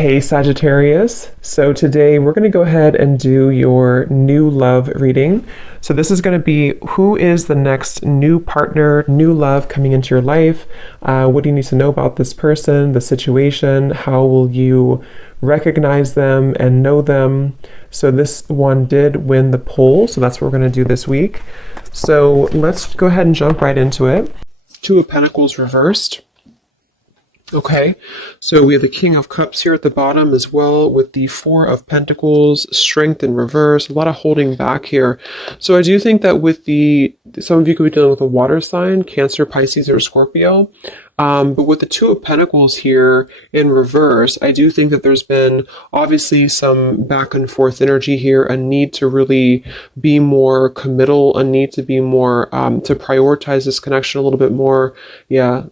Hey Sagittarius. So today we're going to go ahead and do your new love reading. So this is going to be who is the next new partner, new love coming into your life. What do you need to know about this person, the situation? How will you recognize them and know them? So this one did win the poll. So that's what we're going to do this week. So let's go ahead and jump right into it. Two of Pentacles reversed. Okay, so we have the King of Cups here at the bottom as well with the Four of Pentacles, Strength in reverse, a lot of holding back here. So I do think that with some of you could be dealing with a water sign, Cancer, Pisces, or Scorpio. But with the Two of Pentacles here in reverse, I do think that there's been obviously some back and forth energy here, a need to really be more committal, a need to be more, to prioritize this connection a little bit more. Yeah,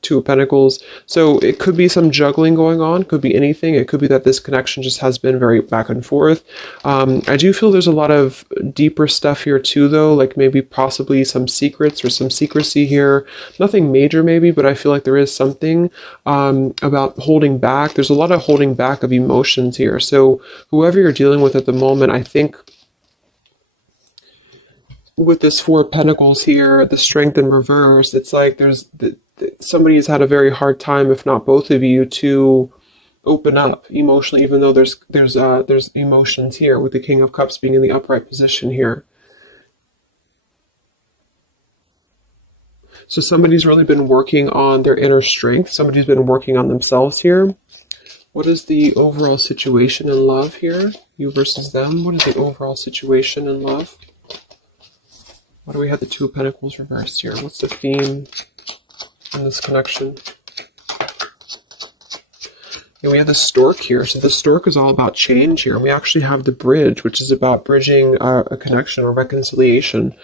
Two of Pentacles. So it could be some juggling going on, could be anything. It could be that this connection just has been very back and forth. I do feel there's a lot of deeper stuff here too, though, like maybe possibly some secrets or some secrecy here. Nothing major maybe, but I feel like there is something about holding back. There's a lot of holding back of emotions here. So whoever you're dealing with at the moment, I think with this Four of Pentacles here, the Strength in reverse, it's like somebody has had a very hard time, if not both of you, to open up emotionally, even though there's emotions here with the King of Cups being in the upright position here. So somebody's really been working on their inner strength. Somebody's been working on themselves here. What is the overall situation in love here? You versus them. What is the overall situation in love? Why do we have the Two of Pentacles reversed here? What's the theme in this connection? And we have the Stork here. So the Stork is all about change here. And we actually have the Bridge, which is about bridging a connection or reconciliation.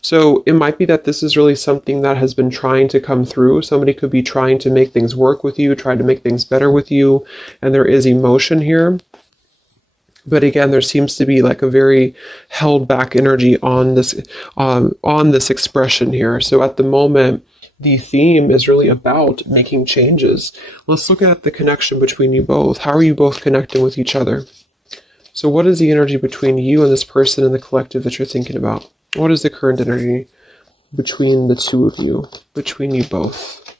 So it might be that this is really something that has been trying to come through. Somebody could be trying to make things work with you, trying to make things better with you. And there is emotion here. But again, there seems to be like a very held back energy on this expression here. So at the moment, the theme is really about making changes. Let's look at the connection between you both. How are you both connecting with each other? So what is the energy between you and this person in the collective that you're thinking about? What is the current energy between the two of you, between you both?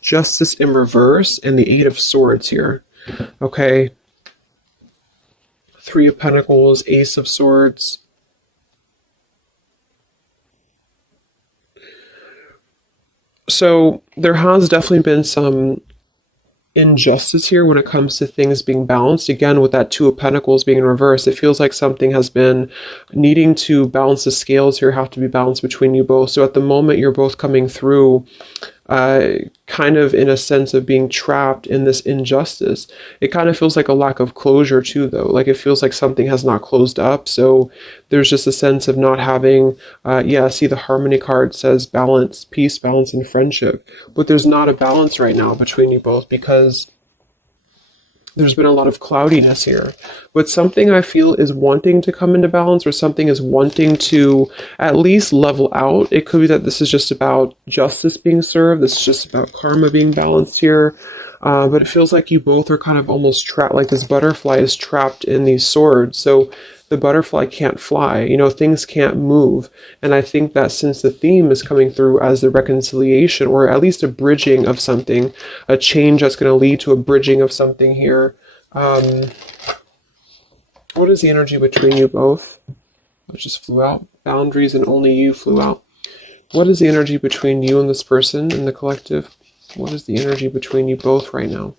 Justice in reverse and the Eight of Swords here. Okay. Three of Pentacles, Ace of Swords. So there has definitely been some injustice here when it comes to things being balanced. Again, with that Two of Pentacles being in reverse, it feels like something has been needing to balance. The scales here have to be balanced between you both. So at the moment, you're both coming through kind of in a sense of being trapped in this injustice. It kind of feels like a lack of closure too, though. Like it feels like something has not closed up. So there's just a sense of not having, see the Harmony card says balance, peace, balance, and friendship. But there's not a balance right now between you both because there's been a lot of cloudiness here. But something I feel is wanting to come into balance, or something is wanting to at least level out. It could be that this is just about justice being served. This is just about karma being balanced here. But it feels like you both are kind of almost trapped, like this butterfly is trapped in these swords. So the butterfly can't fly, things can't move. And I think that since the theme is coming through as the reconciliation, or at least a bridging of something, a change that's going to lead to a bridging of something here. What is the energy between you both? It just flew out. Boundaries and only you flew out. What is the energy between you and this person in the collective? What is the energy between you both right now?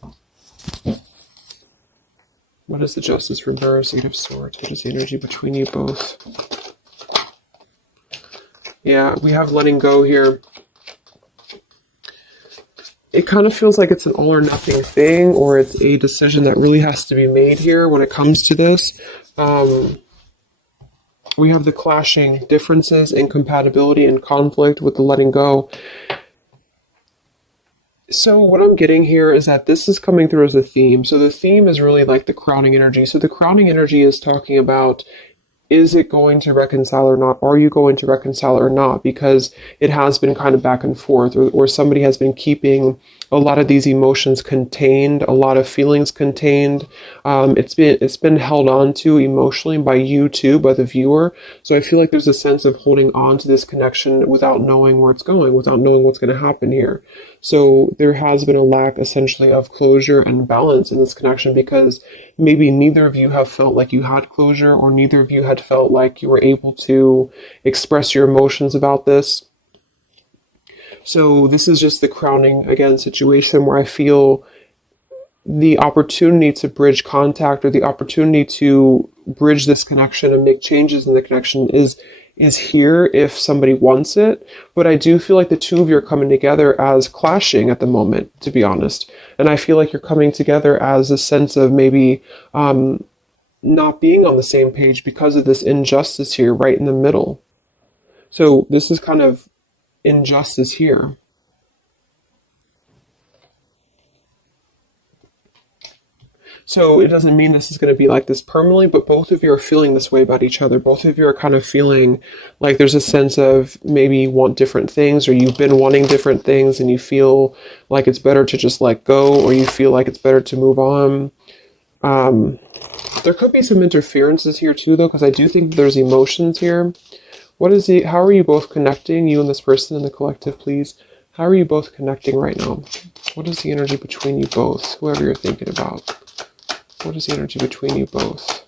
What is the Justice reverse? Eight of Swords. What is the energy between you both? Yeah, we have letting go here. It kind of feels like it's an all or nothing thing, or it's a decision that really has to be made here when it comes to this. We have the clashing differences, incompatibility, and conflict with the letting go. So what I'm getting here is that this is coming through as a theme. So the theme is really like the crowning energy. So the crowning energy is talking about is it going to reconcile or not? Are you going to reconcile or not? Because it has been kind of back and forth, or somebody has been keeping a lot of these emotions contained, a lot of feelings contained. It's been held on to emotionally by you too, by the viewer. So I feel like there's a sense of holding on to this connection without knowing where it's going, without knowing what's going to happen here. So there has been a lack essentially of closure and balance in this connection, because maybe neither of you have felt like you had closure, or neither of you had felt like you were able to express your emotions about this. So this is just the crowning, again, situation where I feel the opportunity to bridge contact, or the opportunity to bridge this connection and make changes in the connection is here if somebody wants it. But I do feel like the two of you are coming together as clashing at the moment, to be honest. And I feel like you're coming together as a sense of maybe not being on the same page because of this injustice here right in the middle. So this is kind of injustice here. So it doesn't mean this is going to be like this permanently, but both of you are feeling this way about each other. Both of you are kind of feeling like there's a sense of maybe you want different things, or you've been wanting different things, and you feel like it's better to just let go, or you feel like it's better to move on. There could be some interferences here too, though, because I do think there's emotions here. How are you both connecting, you and this person in the collective, please? How are you both connecting right now? What is the energy between you both, whoever you're thinking about? What is the energy between you both?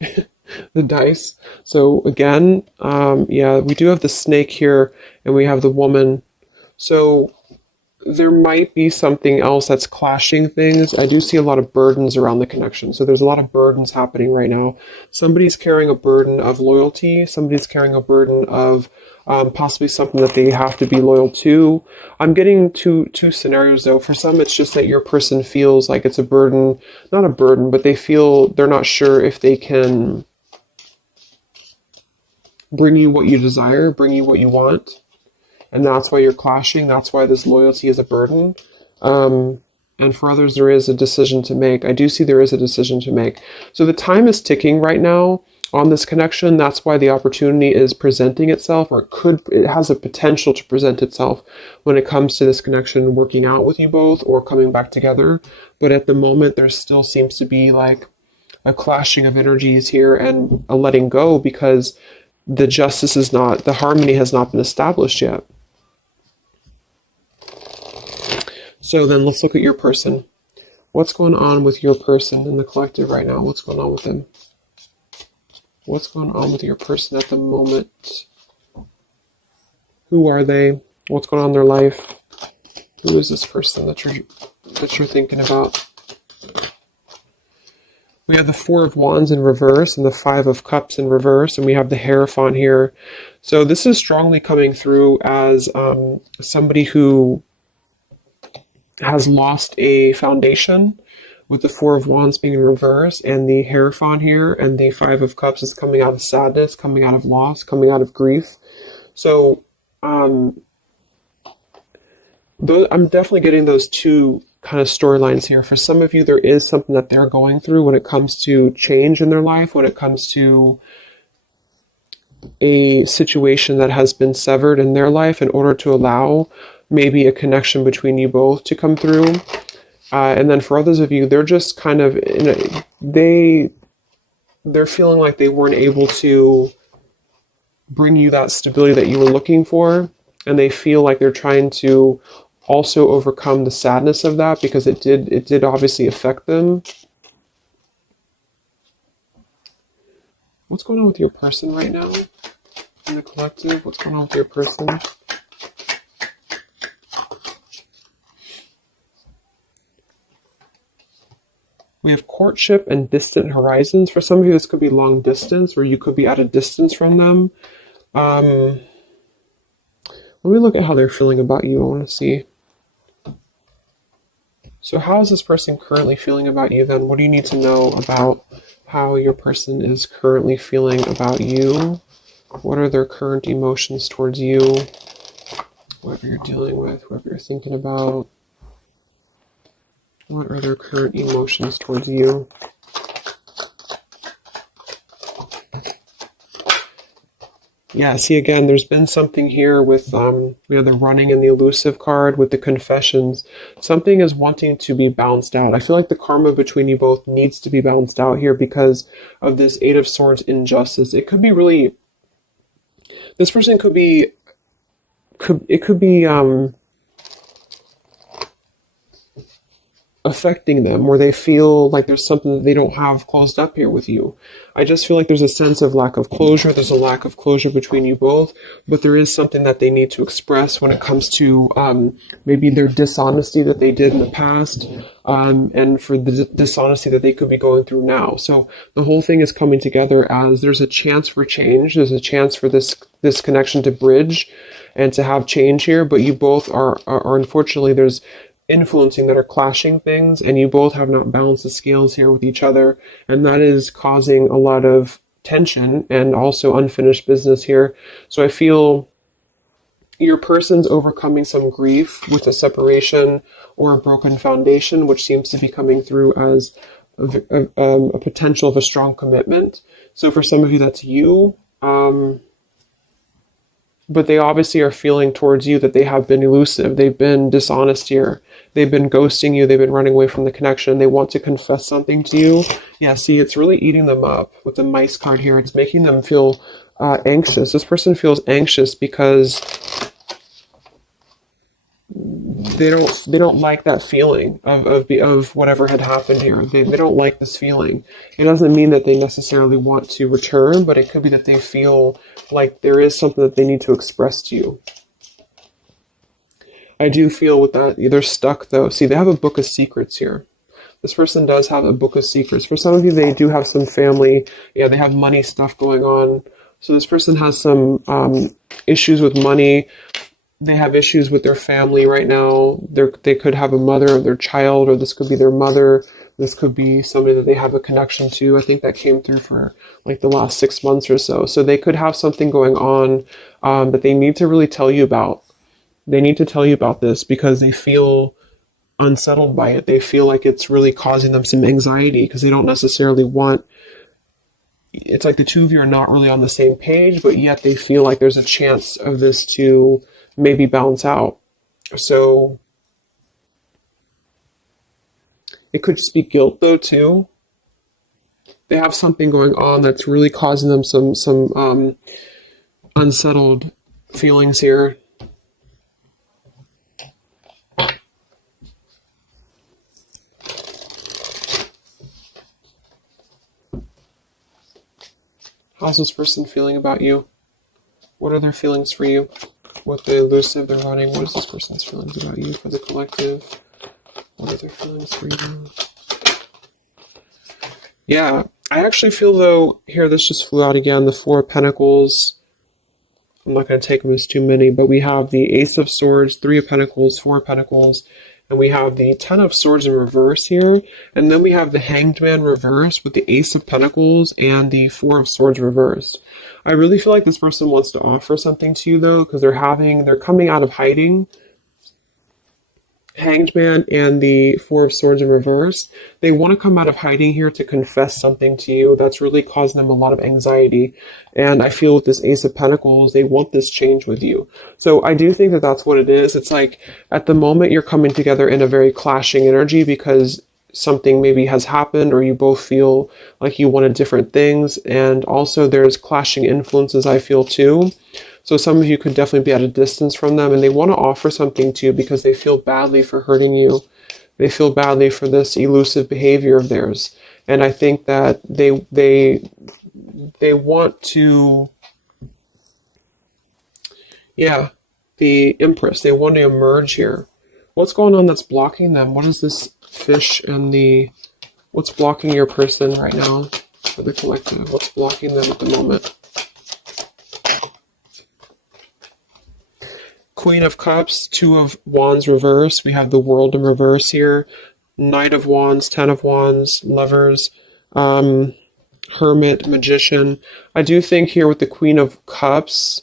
The dice. So again, yeah, we do have the snake here, and we have the woman. So there might be something else that's clashing things. I do see a lot of burdens around the connection. So there's a lot of burdens happening right now. Somebody's carrying a burden of loyalty. Somebody's carrying a burden of possibly something that they have to be loyal to. I'm getting two scenarios though. For some, it's just that your person feels like it's a burden, not a burden, but they feel they're not sure if they can bring you what you desire, bring you what you want. And that's why you're clashing. That's why this loyalty is a burden. And for others, there is a decision to make. I do see there is a decision to make. So the time is ticking right now on this connection. That's why the opportunity is presenting itself, or it has a potential to present itself when it comes to this connection working out with you both or coming back together. But at the moment, there still seems to be like a clashing of energies here and a letting go, because the harmony has not been established yet. So then let's look at your person. What's going on with your person in the collective right now? What's going on with them? What's going on with your person at the moment? Who are they? What's going on in their life? Who is this person that you're thinking about? We have the Four of Wands in reverse and the Five of Cups in reverse, and we have the Hierophant here. So this is strongly coming through as somebody who has lost a foundation, with the Four of Wands being in reverse, and the Hierophant here, and the Five of Cups is coming out of sadness, coming out of loss, coming out of grief. So I'm definitely getting those two kind of storylines here. For some of you, there is something that they're going through when it comes to change in their life, when it comes to a situation that has been severed in their life in order to allow maybe a connection between you both to come through. And then for others of you, they're just kind of they're feeling like they weren't able to bring you that stability that you were looking for, and they feel like they're trying to also overcome the sadness of that, because it did obviously affect them. What's going on with your person right now in the collective? What's going on with your person? We have courtship and distant horizons. For some of you, this could be long distance, or you could be at a distance from them. Let me look at how they're feeling about you. I want to see. So how is this person currently feeling about you then? What do you need to know about how your person is currently feeling about you? What are their current emotions towards you? Whoever you're dealing with, whoever you're thinking about. What are their current emotions towards you? Yeah, see, again, there's been something here with we have the running and the elusive card with the confessions. Something is wanting to be balanced out. I feel like the karma between you both needs to be balanced out here because of this Eight of Swords injustice. It could be really, this person could be, it could be affecting them, where they feel like there's something that they don't have closed up here with you. I just feel like there's a sense of lack of closure. There's a lack of closure between you both, but there is something that they need to express when it comes to maybe their dishonesty that they did in the past, and for the dishonesty that they could be going through now. So the whole thing is coming together as there's a chance for change. There's a chance for this connection to bridge and to have change here, but you both are unfortunately, there's influencing that are clashing things, and you both have not balanced the scales here with each other, and that is causing a lot of tension and also unfinished business here. So I feel your person's overcoming some grief with a separation or a broken foundation, which seems to be coming through as a potential of a strong commitment. So for some of you, that's you. But they obviously are feeling towards you that they have been elusive. They've been dishonest here. They've been ghosting you. They've been running away from the connection. They want to confess something to you. Yeah, see, it's really eating them up with the mice card here. It's making them feel anxious. This person feels anxious because they don't like that feeling of whatever had happened here. They don't like this feeling. It doesn't mean that they necessarily want to return, but it could be that they feel like there is something that they need to express to you. I do feel with that, they're stuck though. See, they have a book of secrets here. This person does have a book of secrets. For some of you, they do have some family. Yeah, they have money stuff going on. So this person has some issues with money. They have issues with their family right now. They could have a mother of their child, or this could be their mother. This could be somebody that they have a connection to. I think that came through for like the last 6 months or so. So they could have something going on that they need to really tell you about. They need to tell you about this because they feel unsettled by it. They feel like it's really causing them some anxiety because they don't necessarily want. It's like the two of you are not really on the same page, but yet they feel like there's a chance of this to maybe balance out. So it could just be guilt though too. They have something going on that's really causing them some unsettled feelings here. How's this person feeling about you? What are their feelings for you? With the elusive, they're running. What is this person's feelings about you for the collective? What are their feelings for you? Yeah, I actually feel though, here, this just flew out again, the Four of Pentacles. I'm not going to take them as too many, but we have the Ace of Swords, Three of Pentacles, Four of Pentacles, and we have the Ten of Swords in reverse here, and then we have the Hanged Man reverse with the Ace of Pentacles and the Four of Swords reversed. I really feel like this person wants to offer something to you though, because they're coming out of hiding. Hanged Man and the Four of Swords in reverse. They want to come out of hiding here to confess something to you that's really causing them a lot of anxiety. And I feel with this Ace of Pentacles, they want this change with you. So I do think that that's what it is. It's like at the moment you're coming together in a very clashing energy because something maybe has happened or you both feel like you wanted different things. And also there's clashing influences, I feel too. So some of you could definitely be at a distance from them and they want to offer something to you because they feel badly for hurting you. They feel badly for this elusive behavior of theirs. And I think that they want to, yeah, the Empress, they want to emerge here. What's going on that's blocking them? What is this fish and what's blocking your person right now for the collective? What's blocking them at the moment? Queen of Cups, Two of Wands reverse. We have the World in reverse here. Knight of Wands, Ten of Wands, Lovers, Hermit, Magician. I do think here with the Queen of Cups,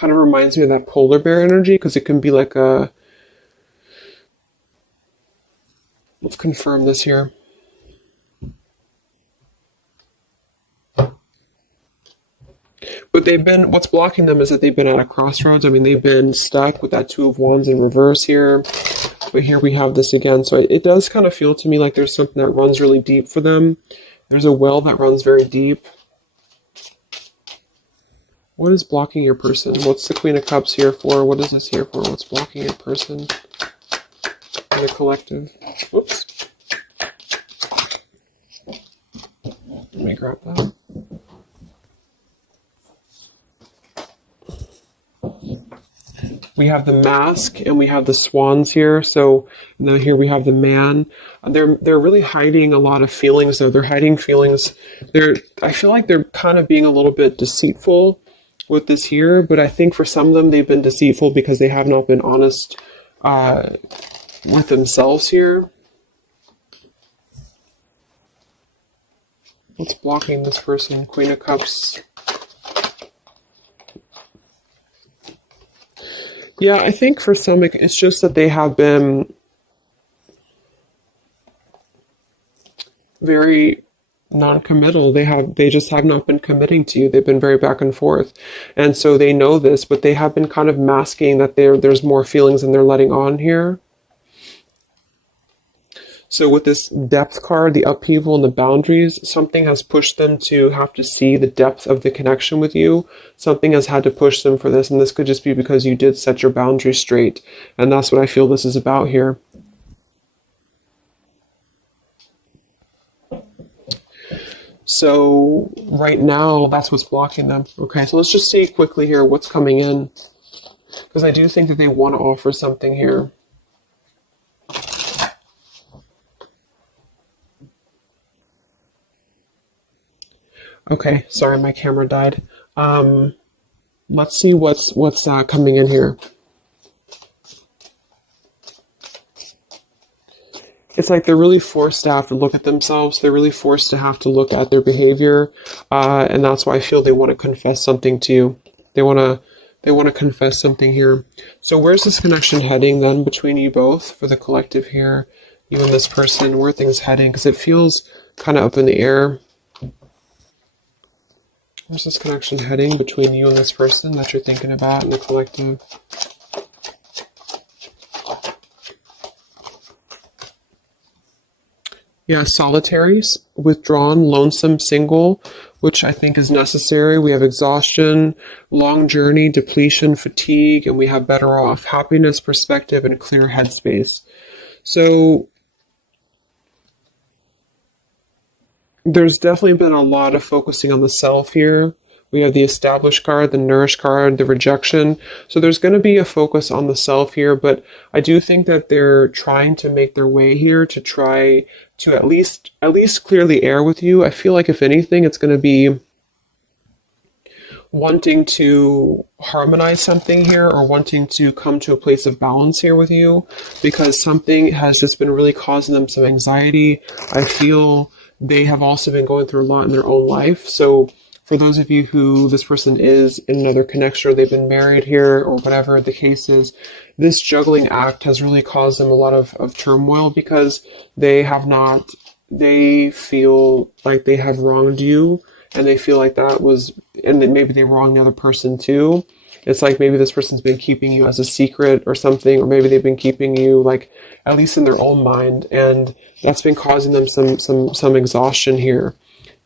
kind of reminds me of that polar bear energy, because it can be like a, let's confirm this here. But they've been, what's blocking them is that they've been at a crossroads. I mean, they've been stuck with that Two of Wands in reverse here. But here we have this again. So it does kind of feel to me like there's something that runs really deep for them. There's a well that runs very deep. What is blocking your person? What's the Queen of Cups here for? What is this here for? What's blocking your person in the collective? Whoops. Let me grab that. We have the Mask and we have the Swans here. So now here we have the Man. They're really hiding a lot of feelings though. They're hiding feelings. I feel like they're kind of being a little bit deceitful with this here, but I think for some of them they've been deceitful because they have not been honest with themselves here. What's blocking this person? Queen of Cups. Yeah, I think for some it's just that they have been very non-committal. They just have not been committing to you. They've been very back and forth. And so they know this, but they have been kind of masking that there's more feelings than they're letting on here. So with this depth card, the upheaval and the boundaries, something has pushed them to have to see the depth of the connection with you. Something has had to push them for this, and this could just be because you did set your boundaries straight. And that's what I feel this is about here. So right now, that's what's blocking them. Okay, so let's just see quickly here what's coming in. Because I do think that they want to offer something here. Okay, sorry, my camera died. Let's see what's coming in here. It's like they're really forced to have to look at themselves. They're really forced to have to look at their behavior, and that's why I feel they want to confess something to you. They want to confess something here. So where's this connection heading then between you both for the collective here? You and this person, where are things heading? Because it feels kind of up in the air. Where's this connection heading between you and this person that you're thinking about in the collective? Yeah, solitaries, withdrawn, lonesome, single, which I think is necessary. We have exhaustion, long journey, depletion, fatigue, and we have better off, happiness, perspective, and clear headspace. So there's definitely been a lot of focusing on the self here. We have the established card, the nourished card, the rejection. So there's going to be a focus on the self here, but I do think that they're trying to make their way here to try to at least clear the air with you. I feel like if anything, it's going to be wanting to harmonize something here or wanting to come to a place of balance here with you, because something has just been really causing them some anxiety. I feel they have also been going through a lot in their own life. So for those of you who this person is in another connection or they've been married here or whatever the case is, this juggling act has really caused them a lot of turmoil because they feel like they have wronged you, and they feel like that was, and then maybe they wronged the other person too. It's like maybe this person's been keeping you as a secret or something, or maybe they've been keeping you like at least in their own mind, and that's been causing them some exhaustion here.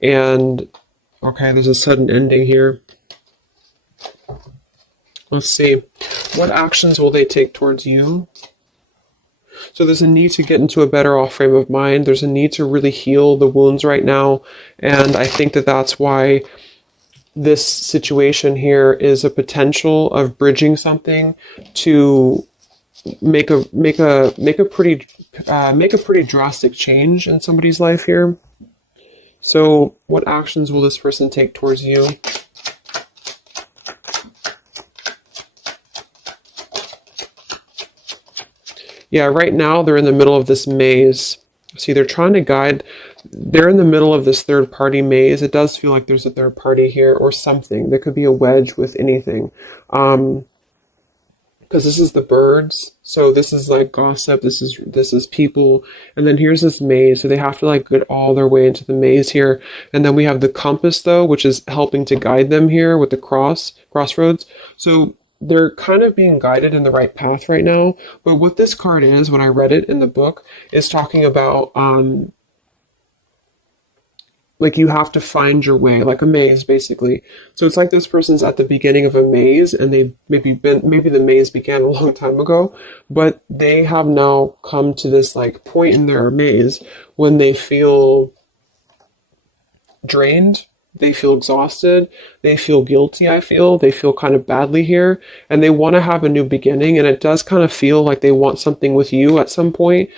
And okay, there's a sudden ending here. Let's see. What actions will they take towards you? So there's a need to get into a better off frame of mind. There's a need to really heal the wounds right now. And I think that that's why this situation here is a potential of bridging something to make a pretty drastic change in somebody's life here. So what actions will this person take towards you? Yeah, right now they're in the middle of this maze. See, they're trying to guide. They're in the middle of this third party maze. It does feel like there's a third party here or something. There could be a wedge with anything. Because this is the birds, so this is like gossip, this is people, and then here's this maze, so they have to like get all their way into the maze here. And then we have the compass though, which is helping to guide them here with the crossroads. So they're kind of being guided in the right path right now. But what this card is, when I read it in the book, is talking about like you have to find your way, like a maze basically. So it's like this person's at the beginning of a maze, and they've maybe the maze began a long time ago, but they have now come to this like point in their maze when they feel drained, they feel exhausted, they feel guilty, they feel kind of badly here, and they want to have a new beginning. And it does kind of feel like they want something with you at some point.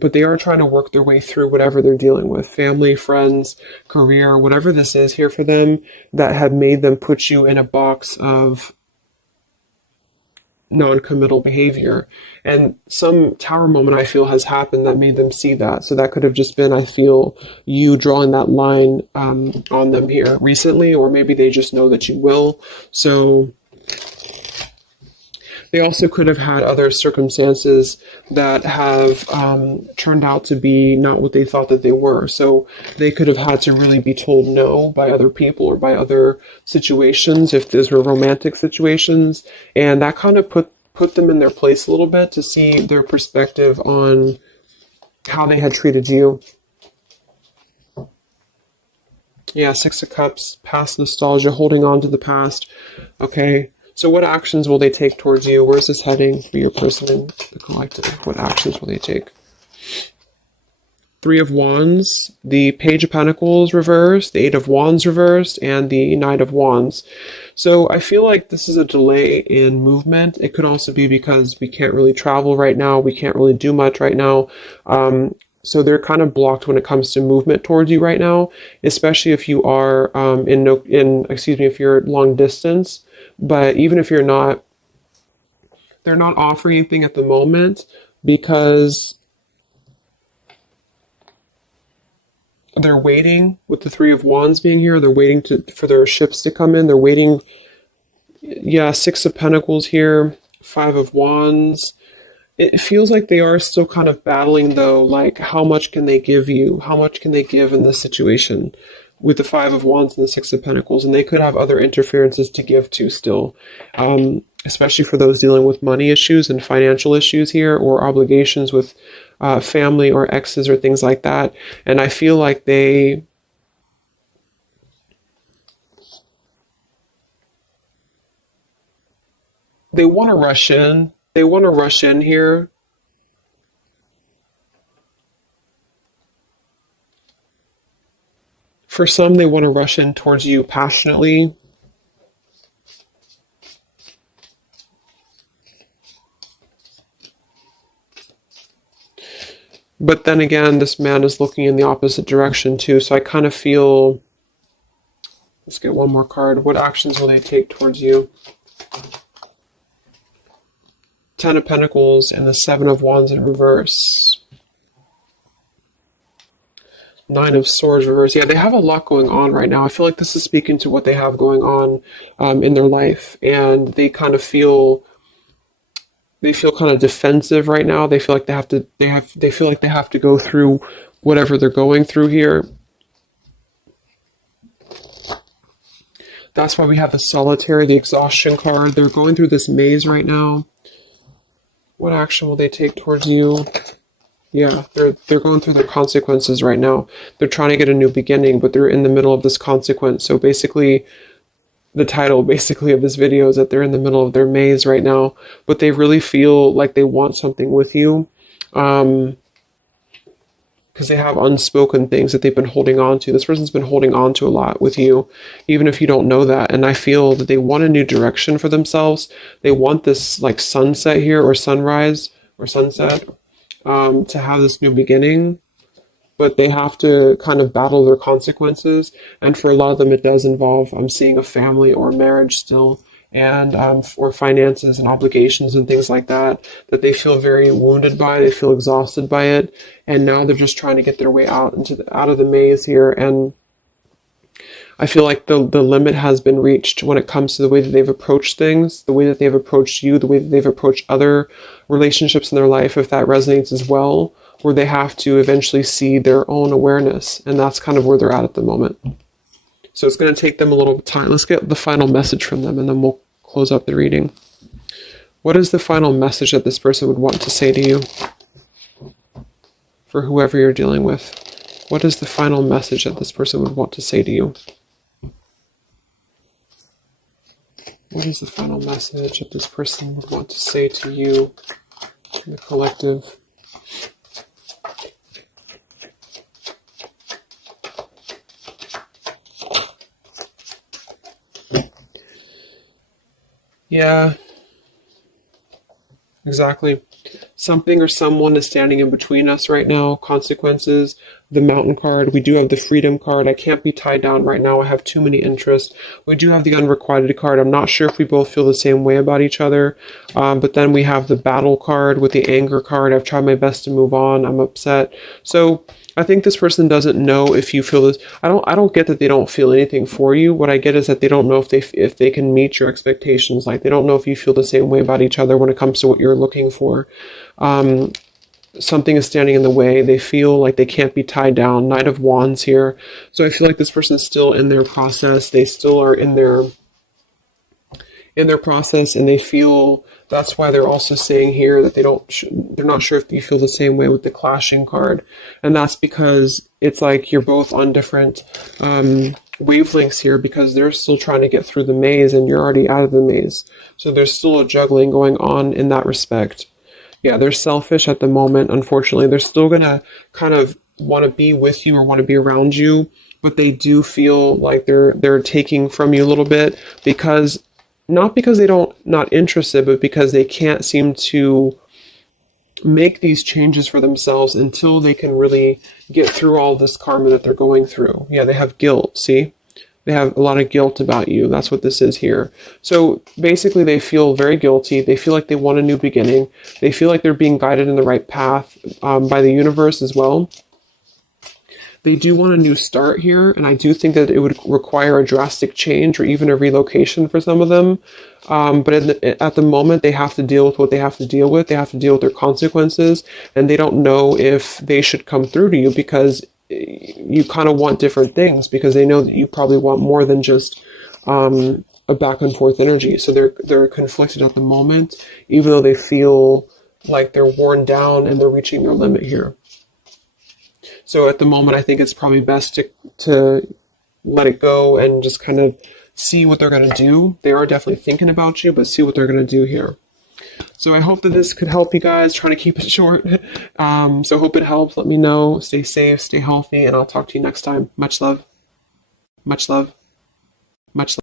But they are trying to work their way through whatever they're dealing with, family, friends, career, whatever this is here for them that had made them put you in a box of non-committal behavior. And some tower moment I feel has happened that made them see that. So that could have just been, I feel, you drawing that line on them here recently, or maybe they just know that you will. So they also could have had other circumstances that have turned out to be not what they thought that they were. So they could have had to really be told no by other people or by other situations, if those were romantic situations. And that kind of put them in their place a little bit to see their perspective on how they had treated you. Yeah, Six of Cups, past nostalgia, holding on to the past. Okay. So what actions will they take towards you? Where's this heading for your person in the collective? What actions will they take? Three of Wands, the Page of Pentacles reversed, the Eight of Wands reversed, and the Knight of Wands. So I feel like this is a delay in movement. It could also be because we can't really travel right now. We can't really do much right now. So they're kind of blocked when it comes to movement towards you right now, especially if you are if you're long distance. But even if you're not, they're not offering anything at the moment because they're waiting with the Three of Wands being here. They're waiting for their ships to come in. They're waiting. Yeah, Six of Pentacles here, Five of Wands. It feels like they are still kind of battling though, like how much can they give you? How much can they give in this situation? With the Five of Wands and the Six of Pentacles, and they could have other interferences to give to still, especially for those dealing with money issues and financial issues here, or obligations with family or exes or things like that. And I feel like they want to rush in. They want to rush in here. For some, they want to rush in towards you passionately. But then again, this man is looking in the opposite direction too. So I kind of feel, let's get one more card. What actions will they take towards you? Ten of Pentacles and the Seven of Wands in reverse. Nine of Swords reverse. Yeah, they have a lot going on right now. I feel like this is speaking to what they have going on in their life, and they kind of feel kind of defensive right now. They feel like they feel like they have to go through whatever they're going through here. That's why we have the Solitary, the exhaustion card. They're going through this maze right now. What action will they take towards you? Yeah, they're going through their consequences right now. They're trying to get a new beginning, but they're in the middle of this consequence. So basically, the title basically of this video is that they're in the middle of their maze right now, but they really feel like they want something with you, because they have unspoken things that they've been holding on to. This person's been holding on to a lot with you, even if you don't know that. And I feel that they want a new direction for themselves. They want this like sunset here, or sunrise, or sunset, to have this new beginning, but they have to kind of battle their consequences. And for a lot of them, it does involve, I'm seeing a family or marriage still. and or finances and obligations and things like that, that they feel very wounded by, they feel exhausted by it, and now they're just trying to get their way out out of the maze here. And I feel like the limit has been reached when it comes to the way that they've approached things, the way that they've approached you, the way that they've approached other relationships in their life, if that resonates as well, where they have to eventually see their own awareness. And that's kind of where they're at the moment. So it's going to take them a little time. Let's get the final message from them, and then we'll close up the reading. What is the final message that this person would want to say to you? For whoever you're dealing with, what is the final message that this person would want to say to you? What is the final message that this person would want to say to you in the collective? Yeah, exactly. Something or someone is standing in between us right now. Consequences, the mountain card. We do have the freedom card. I can't be tied down right now. I have too many interests. We do have the unrequited card. I'm not sure if we both feel the same way about each other. But then we have the battle card with the anger card. I've tried my best to move on. I'm upset. So I think this person doesn't know if you feel this. I don't get that they don't feel anything for you. What I get is that they don't know if they can meet your expectations. Like, they don't know if you feel the same way about each other when it comes to what you're looking for. Something is standing in the way. They feel like they can't be tied down. Knight of Wands here. So I feel like this person is still in their process. They still are in their process, and they feel, that's why they're also saying here that they're not sure if you feel the same way with the clashing card. And that's because it's like you're both on different wavelengths here, because they're still trying to get through the maze and you're already out of the maze. So there's still a juggling going on in that respect. Yeah, they're selfish at the moment, unfortunately. They're still going to kind of want to be with you or want to be around you, but they do feel like they're taking from you a little bit, because not because they don't not interested, but because they can't seem to make these changes for themselves until they can really get through all this karma that they're going through. Yeah, they have guilt, see? They have a lot of guilt about you. That's what this is here. So basically they feel very guilty. They feel like they want a new beginning. They feel like they're being guided in the right path by the universe as well. They do want a new start here, and I do think that it would require a drastic change or even a relocation for some of them. But at the moment, they have to deal with what they have to deal with. They have to deal with their consequences, and they don't know if they should come through to you, because you kind of want different things, because they know that you probably want more than just a back and forth energy. So they're conflicted at the moment, even though they feel like they're worn down and they're reaching their limit here. So at the moment, I think it's probably best to let it go and just kind of see what they're going to do. They are definitely thinking about you, but see what they're going to do here. So I hope that this could help you guys. Trying to keep it short. So hope it helps. Let me know. Stay safe, stay healthy, and I'll talk to you next time. Much love. Much love. Much love.